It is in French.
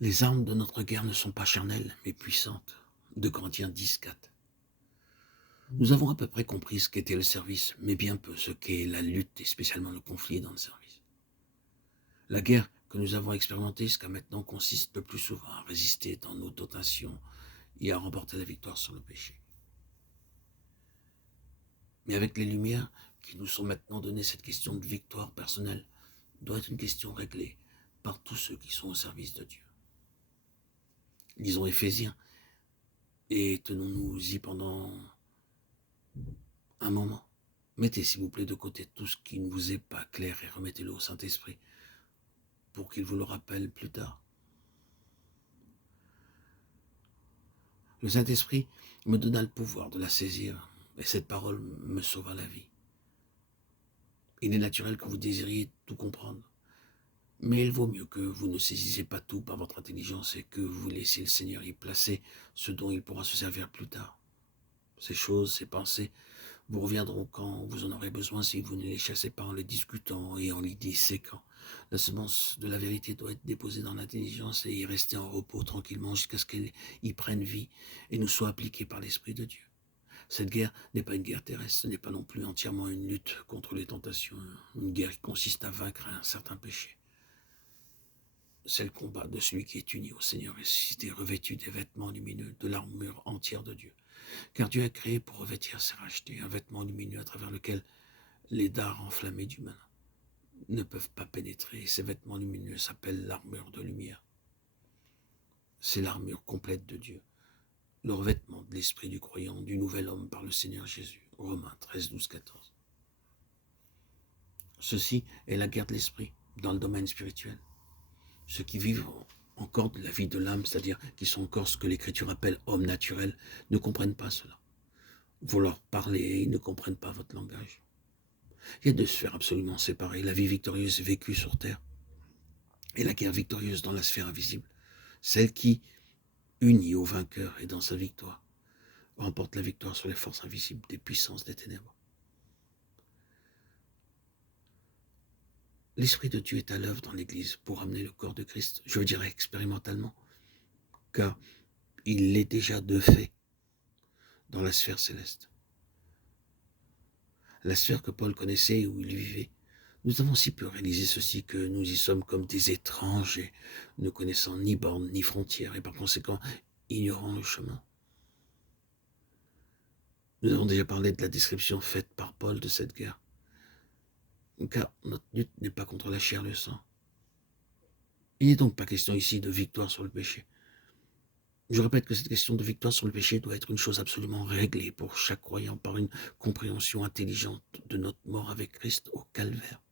Les armes de notre guerre ne sont pas charnelles, mais puissantes. 2 Corinthiens 10, 4. Nous avons à peu près compris ce qu'était le service, mais bien peu ce qu'est la lutte et spécialement le conflit dans le service. La guerre que nous avons expérimentée jusqu'à maintenant consiste le plus souvent à résister dans nos tentations et à remporter la victoire sur le péché. Mais avec les lumières qui nous sont maintenant données, cette question de victoire personnelle doit être une question réglée par tous ceux qui sont au service de Dieu. Lisons Éphésiens et tenons-nous-y pendant un moment. Mettez s'il vous plaît de côté tout ce qui ne vous est pas clair et remettez-le au Saint-Esprit pour qu'il vous le rappelle plus tard. Le Saint-Esprit me donna le pouvoir de la saisir et cette parole me sauva la vie. Il est naturel que vous désiriez tout comprendre, mais il vaut mieux que vous ne saisissez pas tout par votre intelligence et que vous laissiez le Seigneur y placer ce dont il pourra se servir plus tard. Ces choses, ces pensées vous reviendront quand vous en aurez besoin si vous ne les chassez pas en les discutant et en les disséquant. La semence de la vérité doit être déposée dans l'intelligence et y rester en repos tranquillement jusqu'à ce qu'elle y prenne vie et nous soit appliquée par l'Esprit de Dieu. Cette guerre n'est pas une guerre terrestre, ce n'est pas non plus entièrement une lutte contre les tentations, une guerre qui consiste à vaincre un certain péché. C'est le combat de celui qui est uni au Seigneur ressuscité, revêtu des vêtements lumineux, de l'armure entière de Dieu. Car Dieu a créé pour revêtir ses rachetés un vêtement lumineux à travers lequel les dards enflammés du malin ne peuvent pas pénétrer. Ces vêtements lumineux s'appellent l'armure de lumière. C'est l'armure complète de Dieu, le revêtement de l'esprit du croyant, du nouvel homme par le Seigneur Jésus. Romains 13, 12, 14. Ceci est la guerre de l'esprit dans le domaine spirituel. Ceux qui vivent encore de la vie de l'âme, c'est-à-dire qui sont encore ce que l'Écriture appelle hommes naturels, ne comprennent pas cela. Vous leur parlez et ils ne comprennent pas votre langage. Il y a deux sphères absolument séparées, la vie victorieuse vécue sur terre et la guerre victorieuse dans la sphère invisible, celle qui, unie au vainqueur et dans sa victoire, remporte la victoire sur les forces invisibles des puissances des ténèbres. L'Esprit de Dieu est à l'œuvre dans l'Église pour amener le corps de Christ, je dirais expérimentalement, car il l'est déjà de fait dans la sphère céleste. La sphère que Paul connaissait et où il vivait. Nous avons si peu réalisé ceci que nous y sommes comme des étrangers, ne connaissant ni bornes ni frontières et par conséquent ignorant le chemin. Nous avons déjà parlé de la description faite par Paul de cette guerre. Car notre lutte n'est pas contre la chair et le sang. Il n'est donc pas question ici de victoire sur le péché. Je répète que cette question de victoire sur le péché doit être une chose absolument réglée pour chaque croyant par une compréhension intelligente de notre mort avec Christ au calvaire.